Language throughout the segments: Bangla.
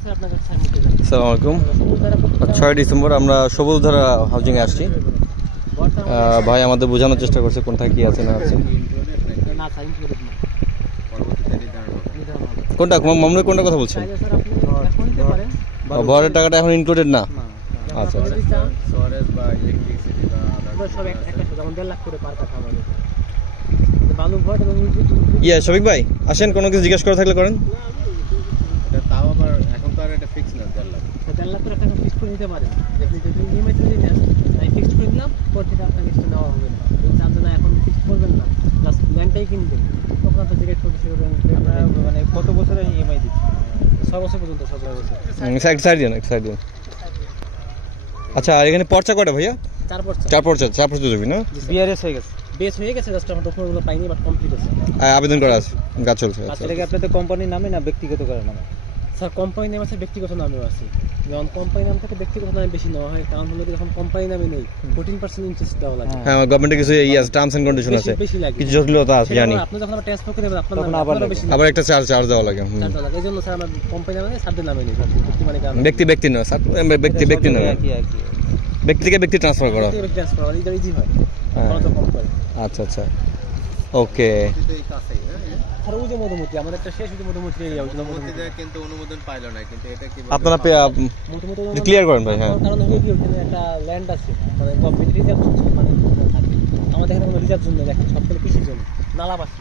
আসসালামু আলাইকুম। 6 ডিসেম্বর আমরা সবুজধারা হাউজিং এ আসছি। ভাই আমাদের বোঝানোর চেষ্টা করছে কোনটা কি আছে না আছে। কোনটা মামুনের কোনটা কথা বলছেন? ভরের টাকাটা এখন ইনক্লুডেড না। আচ্ছা ইয়া শফিক ভাই আসেন, কোনো কিছু জিজ্ঞেস করা থাকলে করেন। তাও আবার এখন তো আর এটা ফিক্স না, 1.5 লাখ। 1.5 লাখ করে টাকা ফিক্স করে নিতে পারেন। আপনি যদি ইএমআই তে নেন, তাই ফিক্স করে দিলাম, পর থেকে আপনার নেক্সট নেওয়া হবে না। এই চার্জ না এখন ফিক্স করবেন না, প্লাস ল্যান্ডটাই কিনবেন, তখন আপনার ডিরেক্ট করে শুরু করবেন। আপনারা মানে কত বছরের ইএমআই দিচ্ছেন? 6 বছর পর্যন্ত, 17 বছর। এক্সাইডিয়ান। আচ্ছা, আর এখানে পর্চা কয়টা ভাইয়া? 4 পর্চা যাবে না? বিআরএস হয়ে গেছে, বেস হয়ে গেছে, জাস্ট আমরা ডকুমেন্টগুলো পাইনি, বাট কমপ্লিট আছে। আবেদন করা আছে, কাজ চলছে। আচ্ছা, এটা কি আপনাদের কোম্পানির নামে না ব্যক্তিগত করে নামে? স্যার কোম্পানি নামে আছে, ব্যক্তিগত নামেও আছে। যখন কোম্পানি নাম থেকে ব্যক্তিগত নামে বেশি নেওয়া হয়, কারণ হলো যখন কোম্পানি নামে নেই 14% ইন্টারেস্ট দেওয়া লাগে। হ্যাঁ, গভর্নমেন্টের কিছু টার্মস এন্ড কন্ডিশন আছে, কিছু জটিলতা আছে জানি। আপনি যখন ট্রান্সফার করে দেবেন, আপনার নামে আবার একটা চার্জ দেওয়া লাগে। এইজন্য স্যার আমরা কোম্পানি নামে সাবজেক্ট নামে নেই, ব্যক্তি মানে ব্যক্তি নয় স্যার, ব্যক্তি নয়, ব্যক্তি থেকে ব্যক্তি ট্রান্সফার করা, এটা ইজি হয়। আচ্ছা ওকে। আর ওই যে মধুমতি, আমাদের একটা শেষ মধুমতি এরিয়া, ওই মধুমতিতে কিন্তু অনুমোদন পাইলো না, কিন্তু এটা কি আপনারা ক্লিয়ার করেন ভাই? হ্যাঁ, কারণ হলো কি ওখানে একটা ল্যান্ড আছে, মানে গভর্নমেন্ট রিজার্ভ মানে থাকে। আমাদের এখানে কোনো রিজার্ভ জন্য দেখেন, সবগুলো কৃষির জন্য, নালাবাসী।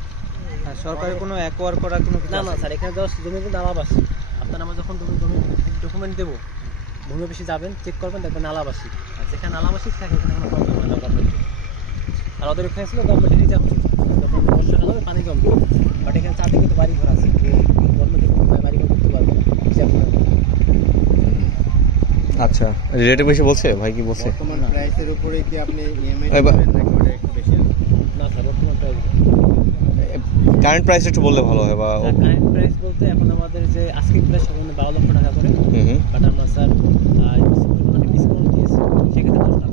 হ্যাঁ, সরকারের কোনো অ্যাকোয়ার করার কোনো না স্যার, এখানে জাস্ট জমিতে নালাবাসী। আপনার আমরা যখন জমি ডকুমেন্ট দেবো, ভূমি অফিসে যাবেন, চেক করবেন, দেখবেন নালাবাসী। আর যেখানে নালাবাসী থাকে ওখানে কোনো প্রবলেম হয় না গভর্নমেন্ট। আর ওদের ওখানে ছিল গভর্নমেন্ট রিজার্ভ, যখন বর্ষাকাল হবে পানি কমবে, বাট এখানে চারদিকে তো বাড়ি ঘর আছে, গভর্নমেন্ট বাড়ি ঘর করতে পারবে না। আচ্ছা, রেটে বেশি বলছে ভাই, কি বলছে? বর্তমান প্রাইসের উপরে কি আপনি ইএমআই দিবেন নাকি ওটা একটু বেশি আছে? না স্যার, বর্তমান প্রাইস কারেন্ট প্রাইস একটু বললে ভালো হয়। বা কারেন্ট প্রাইস বলতে এখন আমাদের যে আজকে প্রাইস সাধারণত 12 লক্ষ টাকা করে, বাট আমরা স্যার ডিসকাউন্ট দিয়েছি, সেক্ষেত্রে 10 লাখ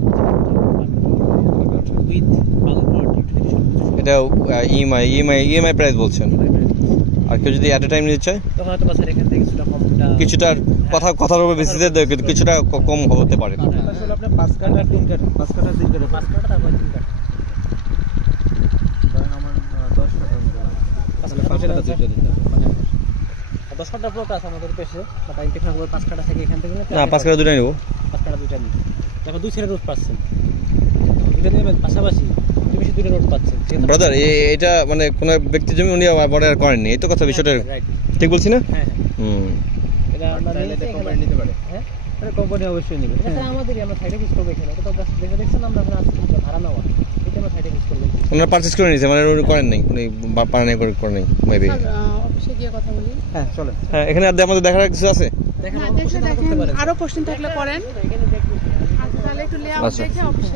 উইথ ভালো প্রোডাক্ট। এটা ইএমআই প্রাইস বলছেন। আর কেউ যদি এট এ টাইম নিতে চায় তখন হয়তো স্যার এখান থেকে কিছুটা কথার উপর বেসিসে কিছুটা কম হতে পারে। আসলে আপনি 5 কাঠা 3 কাঠা 5 কাঠা 3 কাঠা 5 কাঠা তারপর 3 কাঠা, কারণ আমার 10 কাঠা মতো লাগে। আসলে 5 কাঠা দুইটা দিতে হবে, 10 কাঠা পুরো কাজ আমাদের পেছে, বাট আমি টেকনা করে 5 কাঠা থেকে এখান থেকে না 5 কাঠা দুইটা নিব, 5 কাঠা দুইটা নিব। দেখো দুই সাইডে রোড পাচ্ছেন, দুইটা নেবেন পাশাপাশি, বেশি দুইটা রোড পাচ্ছেন। ব্রাদার এটা মানে কোন ব্যক্তি জমি উনি বর্ডার করেননি, এই তো কথা, বিষয়টা ঠিক বলছি না? হ্যাঁ এটা আমরা কোম্পানি নিতে পারে। হ্যাঁ, আরে কোম্পানি অবশ্যই নেবে। এটা আমাদেরই, আমরা সাইডে ফিক্স করব এখানে। এটা তো দেখে দেখছেন আমরা ভাড়া নেওয়া, এটা আমরা সাইডে ফিক্স করব। আমরা পারচেজ করে নিয়েছি, মানে উনি করেন নাই, উনি পারেন নাই মেবি। অফিসে গিয়ে কথা বলি। হ্যাঁ চলেন। হ্যাঁ, এখানে আমাদের দেখার কিছু আছে? দেখেন আরো কোশ্চেন থাকলে করেন। আচ্ছা, তাহলে একটু লেআউট দেখে অফিসে